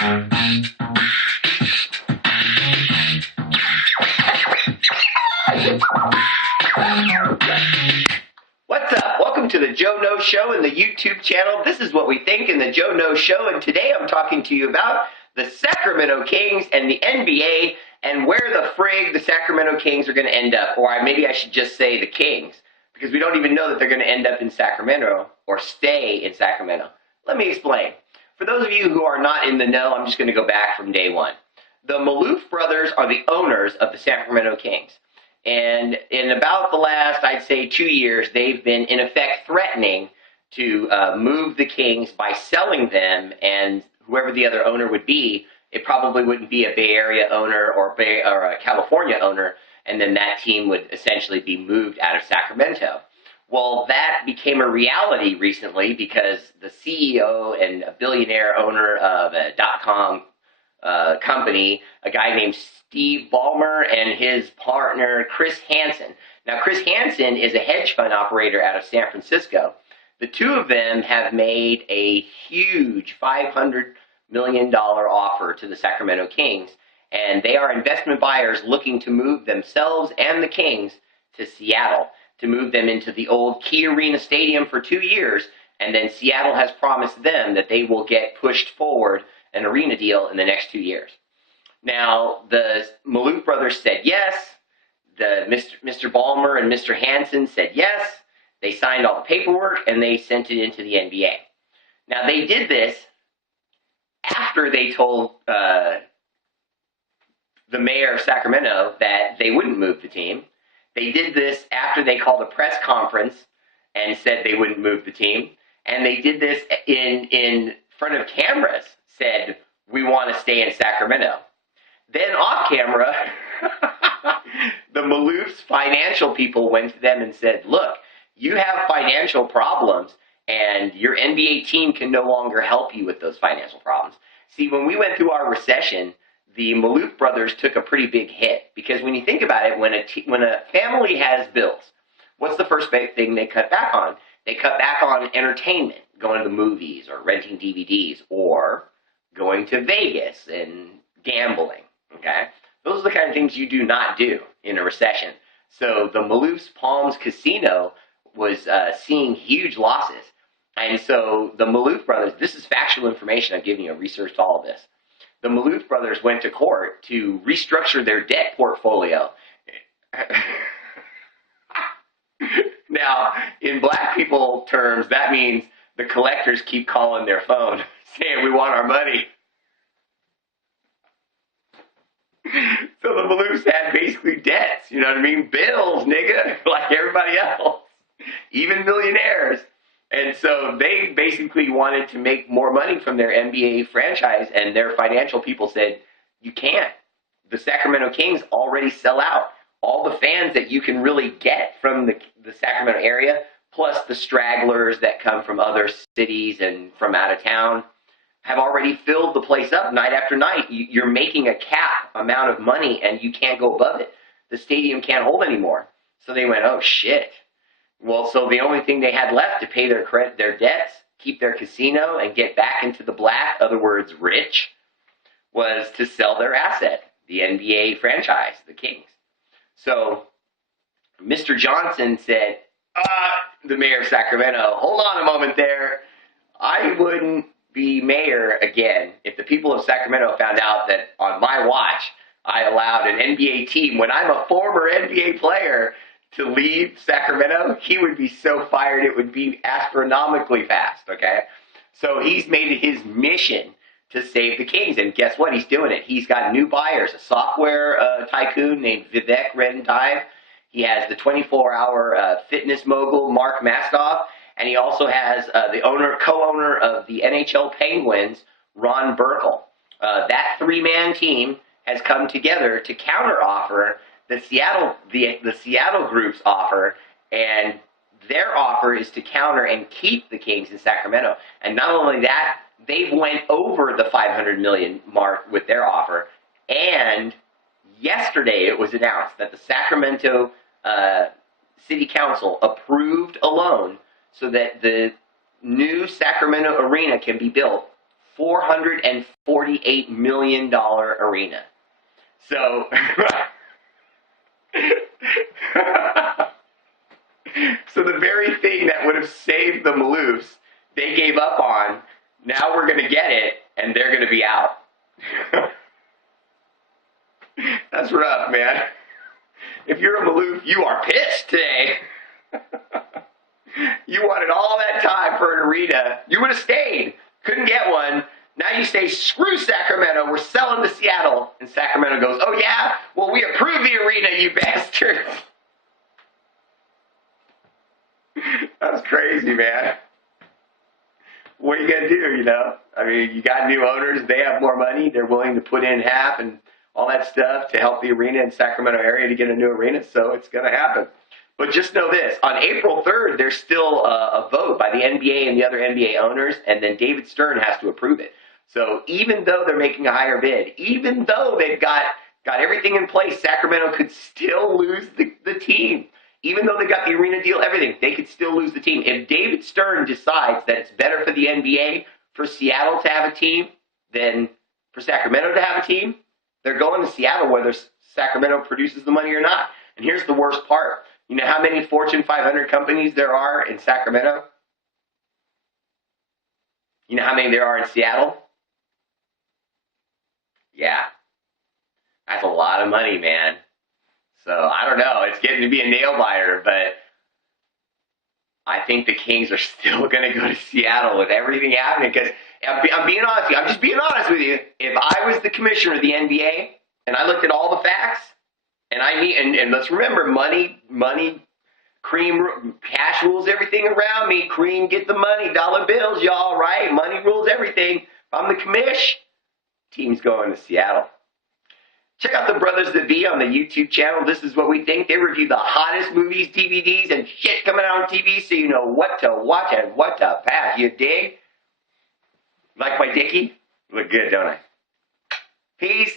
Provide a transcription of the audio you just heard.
What's up? Welcome to the Joe No Show and the YouTube channel. This is what we think in the Joe No Show, and today I'm talking to you about the Sacramento Kings and the NBA and where the frig the Sacramento Kings are going to end up. Or maybe I should just say the Kings, because we don't even know that they're going to end up in Sacramento or stay in Sacramento. Let me explain. For those of you who are not in the know, I'm just going to go back from day one. The Maloof brothers are the owners of the Sacramento Kings. And in about the last, I'd say, 2 years, they've been, in effect, threatening to move the Kings by selling them, and whoever the other owner would be, it probably wouldn't be a Bay Area owner or a California owner, and then that team would essentially be moved out of Sacramento. Well, that became a reality recently because the CEO and a billionaire owner of a .com company, a guy named Steve Ballmer, and his partner Chris Hansen. Now, Chris Hansen is a hedge fund operator out of San Francisco. The two of them have made a huge $500 million offer to the Sacramento Kings, and they are investment buyers looking to move themselves and the Kings to Seattle, to move them into the old Key Arena Stadium for 2 years, and then Seattle has promised them that they will get pushed forward an arena deal in the next 2 years. Now, the Maloof brothers said yes. Mr. Ballmer and Mr. Hansen said yes. They signed all the paperwork, and they sent it into the NBA. Now, they did this after they told the mayor of Sacramento that they wouldn't move the team. They did this after they called a press conference and said they wouldn't move the team. And they did this in front of cameras, said, "We want to stay in Sacramento." Then off camera, the Maloof's financial people went to them and said, "Look, you have financial problems, and your NBA team can no longer help you with those financial problems." See, when we went through our recession, the Maloof brothers took a pretty big hit, because when you think about it, when a family has bills, what's the first big thing they cut back on? They cut back on entertainment, going to the movies or renting DVDs or going to Vegas and gambling. Okay, those are the kind of things you do not do in a recession. So the Maloof's Palms Casino was seeing huge losses. And so the Maloof brothers, this is factual information, I'm giving you, researched all of this. The Maloof brothers went to court to restructure their debt portfolio. Now, in black people terms, that means the collectors keep calling their phone saying, "We want our money." So the Maloofs had basically debts, you know what I mean? Bills, nigga, like everybody else, even millionaires. And so they basically wanted to make more money from their NBA franchise, and their financial people said, "You can't. The Sacramento Kings already sell out. All the fans that you can really get from the Sacramento area, plus the stragglers that come from other cities and from out of town, have already filled the place up night after night. You're making a cap amount of money, and you can't go above it. The stadium can't hold anymore." So they went, "Oh, shit." Well, so the only thing they had left to pay their debts, keep their casino, and get back into the black, other words, rich, was to sell their asset, the NBA franchise, the Kings. So Mr. Johnson said, the mayor of Sacramento, "Hold on a moment there. I wouldn't be mayor again if the people of Sacramento found out that on my watch I allowed an NBA team, when I'm a former NBA player, to leave Sacramento." He would be so fired, it would be astronomically fast, okay? So he's made it his mission to save the Kings, and guess what? He's doing it. He's got new buyers, a software tycoon named Vivek Randive. He has the 24-hour fitness mogul, Mark Mastoff, and he also has the co-owner of the NHL Penguins, Ron Burkle. That three-man team has come together to counteroffer the Seattle group's offer, and their offer is to counter and keep the Kings in Sacramento. And not only that, they've went over the $500 million mark with their offer. And yesterday it was announced that the Sacramento City Council approved a loan so that the new Sacramento Arena can be built $448 million arena. So, so the very thing that would have saved the Maloofs, they gave up on. Now we're going to get it, and they're going to be out. That's rough, man. If you're a Maloof, you are pissed today. You wanted all that time for an arena. You would have stayed. Couldn't get one. Now you say, screw Sacramento. We're selling to Seattle. And Sacramento goes, oh, yeah? Well, we approve the arena, you bastards. That's crazy, man. What are you going to do, you know? I mean, you got new owners. They have more money. They're willing to put in half and all that stuff to help the arena in Sacramento area to get a new arena. So it's going to happen. But just know this. On April 3rd, there's still a vote by the NBA and the other NBA owners, and then David Stern has to approve it. So even though they're making a higher bid, even though they've got everything in place, Sacramento could still lose the team. Even though they got the arena deal, everything, they could still lose the team. If David Stern decides that it's better for the NBA for Seattle to have a team than for Sacramento to have a team, they're going to Seattle whether Sacramento produces the money or not. And here's the worst part. You know how many Fortune 500 companies there are in Sacramento? You know how many there are in Seattle? Yeah. That's a lot of money, man. So, I don't know. It's getting to be a nail biter, but I think the Kings are still going to go to Seattle with everything happening. Because I'm being honest with you. I'm just being honest with you. If I was the commissioner of the NBA and I looked at all the facts, and let's remember, money, cream, cash rules everything around me. Cream, get the money, dollar bills, y'all, right? Money rules everything. If I'm the commish, team's going to Seattle. Check out the Brothers That Be on the YouTube channel. This is what we think. They review the hottest movies, DVDs, and shit coming out on TV so you know what to watch and what to pass. You dig? Like my dickie? Look good, don't I? Peace.